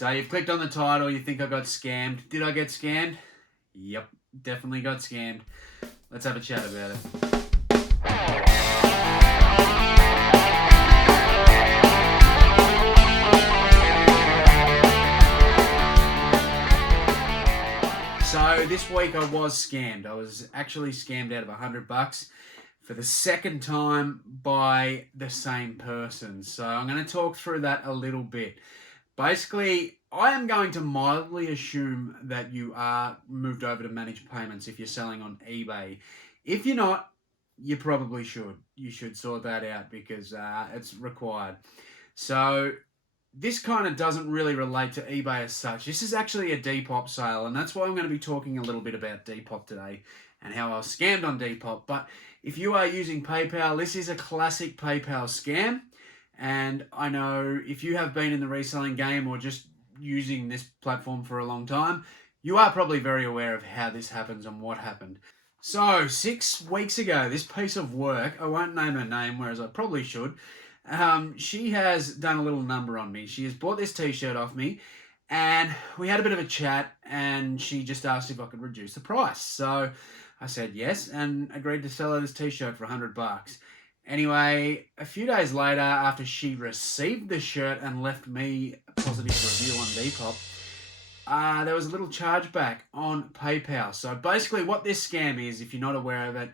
So you've clicked on the title, you think I got scammed. Did I get scammed? Yep, definitely got scammed. Let's have a chat about it. So this week I was scammed. I was actually scammed out of $100 for the second time by the same person. So I'm going to talk through that a little bit. Basically, I am going to mildly assume that you are moved over to managed payments if you're selling on eBay. If you're not, you probably should. You should sort that out because it's required. So this kind of doesn't really relate to eBay as such. This is actually a Depop sale, and that's why I'm going to be talking a little bit about Depop today and how I was scammed on Depop. But if you are using PayPal, this is a classic PayPal scam. And I know if you have been in the reselling game or just using this platform for a long time, you are probably very aware of how this happens and what happened. So 6 weeks ago, this piece of work, I won't name her name, whereas I probably should, she has done a little number on me. She has bought this t-shirt off me, and we had a bit of a chat, and she just asked if I could reduce the price. So I said yes, and agreed to sell her this t-shirt for $100. Anyway, a few days later, after she received the shirt and left me a positive review on Depop, there was a little chargeback on PayPal. So basically what this scam is, if you're not aware of it,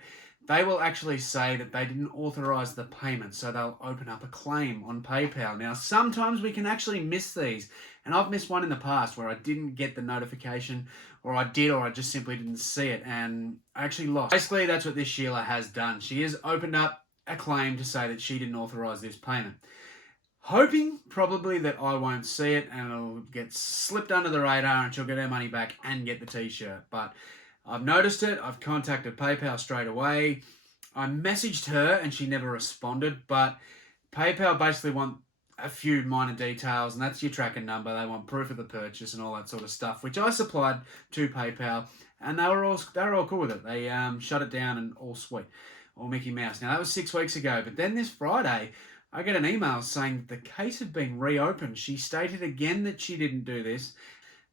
they will actually say that they didn't authorize the payment, so they'll open up a claim on PayPal. Now, sometimes we can actually miss these, and I've missed one in the past where I didn't get the notification, or I did, or I just simply didn't see it, and I actually lost. Basically, that's what this Sheila has done. She has opened up a claim to say that she didn't authorize this payment, hoping probably that I won't see it and it'll get slipped under the radar and she'll get her money back and get the t-shirt. But I've noticed it. I've contacted PayPal straight away. I messaged her and she never responded, but PayPal basically want a few minor details, and that's your tracking number. They want proof of the purchase and all that sort of stuff, which I supplied to PayPal, and they were all cool with it. They shut it down and all sweet. Or Mickey Mouse. Now, that was 6 weeks ago, but then this Friday, I get an email saying the case had been reopened. She stated again that she didn't do this.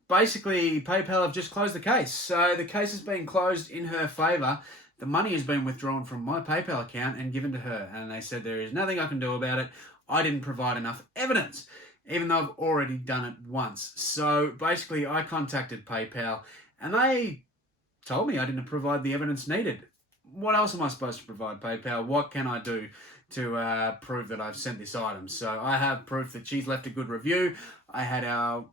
Basically, PayPal have just closed the case. So the case has been closed in her favour. The money has been withdrawn from my PayPal account and given to her. And they said there is nothing I can do about it. I didn't provide enough evidence, even though I've already done it once. So basically, I contacted PayPal and they told me I didn't provide the evidence needed. What else am I supposed to provide PayPal? What can I do to prove that I've sent this item? So I have proof that she's left a good review. I had our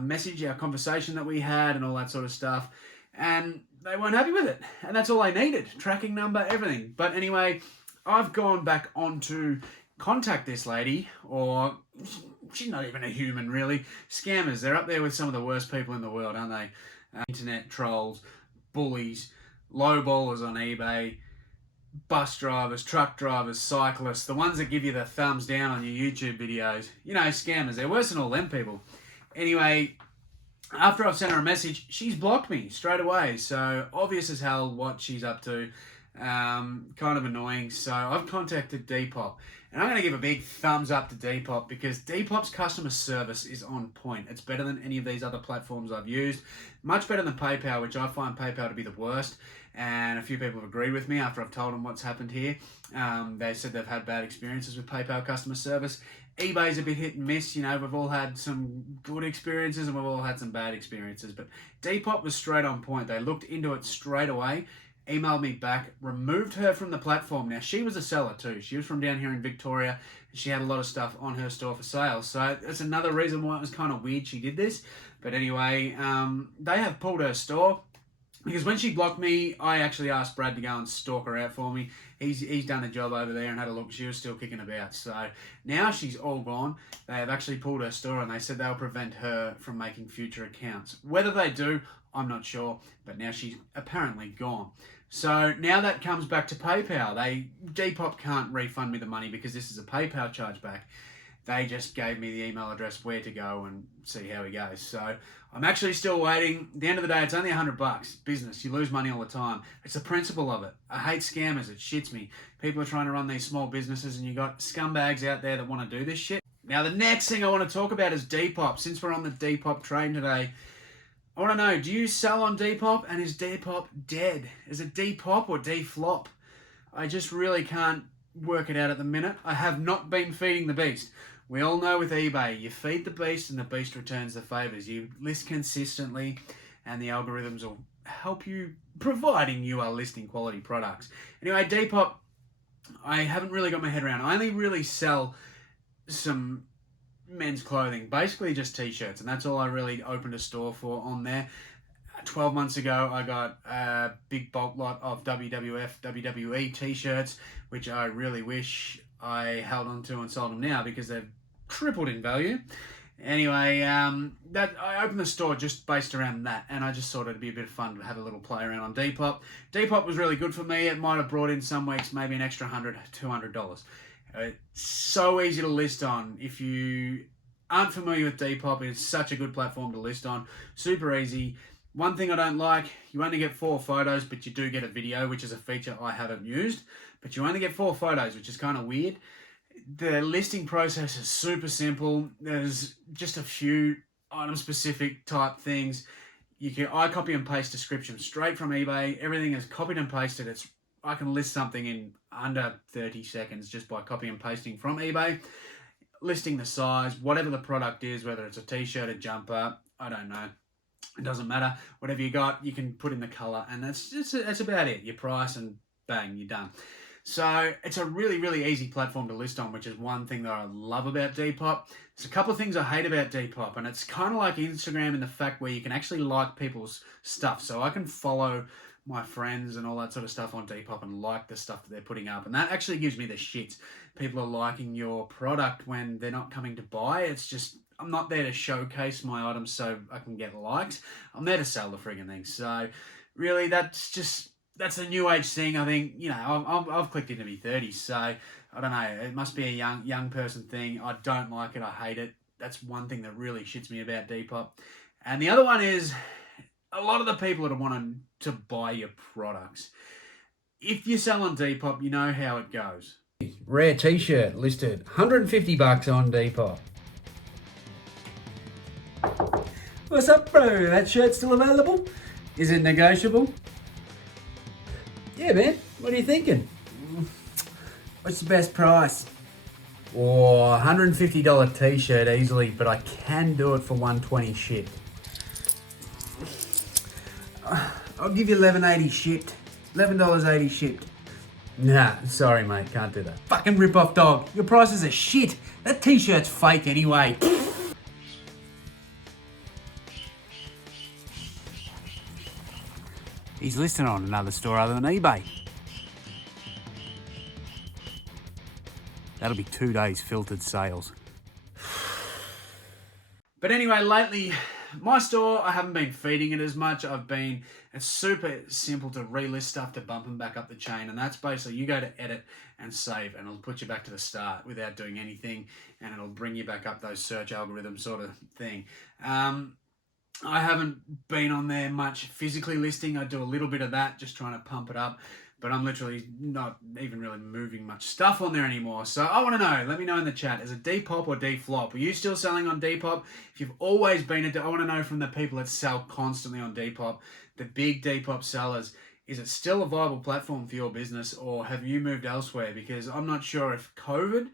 message, our conversation that we had and all that sort of stuff. And they weren't happy with it. And that's all I needed. Tracking number, everything. But anyway, I've gone back on to contact this lady, or she's not even a human really. Scammers, they're up there with some of the worst people in the world, aren't they? Internet trolls, bullies, lowballers on eBay, bus drivers, truck drivers, cyclists, the ones that give you the thumbs down on your YouTube videos. You know, scammers, they're worse than all them people. Anyway, after I've sent her a message, she's blocked me straight away. So obvious as hell what she's up to. Kind of annoying. So I've contacted Depop. And I'm going to give a big thumbs up to Depop because Depop's customer service is on point. It's better than any of these other platforms I've used. Much better than PayPal, which I find PayPal to be the worst. And a few people have agreed with me after I've told them what's happened here. They said they've had bad experiences with PayPal customer service. eBay's a bit hit and miss. You know, we've all had some good experiences and we've all had some bad experiences. But Depop was straight on point. They looked into it straight away, emailed me back, removed her from the platform. Now, she was a seller too. She was from down here in Victoria, and she had a lot of stuff on her store for sale. So that's another reason why it was kind of weird she did this. But anyway, they have pulled her store. Because when she blocked me, I actually asked Brad to go and stalk her out for me. He's done a job over there and had a look. She was still kicking about. So now she's all gone. They have actually pulled her store and they said they'll prevent her from making future accounts. Whether they do, I'm not sure. But now she's apparently gone. So now that comes back to PayPal. Depop can't refund me the money because this is a PayPal chargeback. They just gave me the email address where to go and see how he goes. So I'm actually still waiting. At the end of the day, it's only $100. Business, you lose money all the time. It's the principle of it. I hate scammers. It shits me. People are trying to run these small businesses and you got scumbags out there that want to do this shit. Now, the next thing I want to talk about is Depop. Since we're on the Depop train today, I want to know, do you sell on Depop, and is Depop dead? Is it Depop or Deflop? I just really can't work it out at the minute. I have not been feeding the beast. We all know with eBay, you feed the beast and the beast returns the favors. You list consistently and the algorithms will help you, providing you are listing quality products. Anyway, Depop, I haven't really got my head around. I only really sell some men's clothing, basically just t-shirts, and that's all I really opened a store for on there. 12 months ago, I got a big bulk lot of WWF, WWE t-shirts, which I really wish I held on to and sold them now because they've tripled in value. Anyway, that I opened the store just based around that, and I just thought it'd be a bit of fun to have a little play around on Depop. Depop was really good for me. It might have brought in some weeks maybe an extra $100, $200. It's so easy to list on. If you aren't familiar with Depop, it's such a good platform to list on. Super easy. One thing I don't like, you only get 4 photos, but you do get a video, which is a feature I haven't used. But you only get 4 photos, which is kind of weird. The listing process is super simple. There's just a few item-specific type things. I copy and paste descriptions straight from eBay. Everything is copied and pasted. I can list something in under 30 seconds just by copy and pasting from eBay. Listing the size, whatever the product is, whether it's a t-shirt, a jumper, I don't know. It doesn't matter. Whatever you got, you can put in the color, and that's about it. Your price, and bang, you're done. So it's a really, really easy platform to list on, which is one thing that I love about Depop. There's a couple of things I hate about Depop, and it's kind of like Instagram in the fact where you can actually like people's stuff. So I can follow my friends and all that sort of stuff on Depop and like the stuff that they're putting up. And that actually gives me the shits. People are liking your product when they're not coming to buy. It's just, I'm not there to showcase my items so I can get likes. I'm there to sell the friggin' thing. So really, that's a new age thing. I think, I've clicked into my 30s, so I don't know. It must be a young person thing. I don't like it. I hate it. That's one thing that really shits me about Depop. And the other one is a lot of the people that are wanting to buy your products. If you sell on Depop, you know how it goes. Rare t-shirt listed $150 on Depop. What's up, bro? That shirt's still available? Is it negotiable? Yeah, man. What are you thinking? What's the best price? Or $150 t-shirt easily, but I can do it for $120 shipped. I'll give you $11.80 shipped. $11.80 shipped. Nah, sorry mate, can't do that. Fucking rip-off dog. Your prices are shit. That t-shirt's fake anyway. He's listed on another store other than eBay. That'll be 2 days filtered sales. But anyway, lately, my store, I haven't been feeding it as much. It's super simple to relist stuff to bump them back up the chain. And that's basically, you go to edit and save, and it'll put you back to the start without doing anything. And it'll bring you back up those search algorithm sort of thing. I haven't been on there much physically listing. I do a little bit of that, just trying to pump it up. But I'm literally not even really moving much stuff on there anymore. So I want to know. Let me know in the chat. Is it Depop or Deflop? Are you still selling on Depop? If you've always been I want to know from the people that sell constantly on Depop, the big Depop sellers, is it still a viable platform for your business, or have you moved elsewhere? Because I'm not sure if COVID,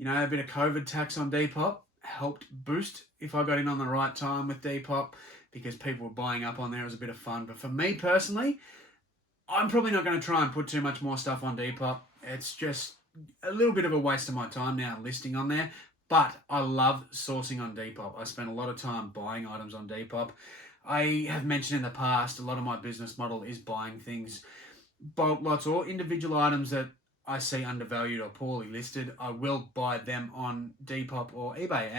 a bit of COVID tax on Depop helped boost if I got in on the right time with Depop, because people were buying up on there. It was a bit of fun. But for me personally, I'm probably not going to try and put too much more stuff on Depop. It's just a little bit of a waste of my time now listing on there. But I love sourcing on Depop. I spend a lot of time buying items on Depop. I have mentioned in the past, a lot of my business model is buying things, bulk lots or individual items that I see undervalued or poorly listed. I will buy them on Depop or eBay.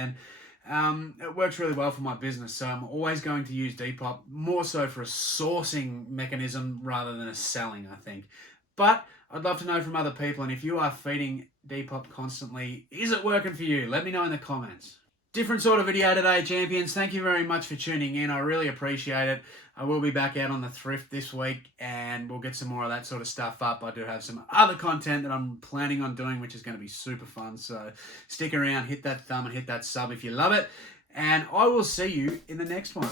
And it works really well for my business, so I'm always going to use Depop more so for a sourcing mechanism rather than a selling, I think. But I'd love to know from other people, and if you are feeding Depop constantly, is it working for you? Let me know in the comments. different sort of video today, champions. Thank you very much for tuning in. I really appreciate it. I will be back out on the thrift this week, and we'll get some more of that sort of stuff up. I do have some other content that I'm planning on doing, which is going to be super fun. So stick around, hit that thumb and hit that sub if you love it. And I will see you in the next one.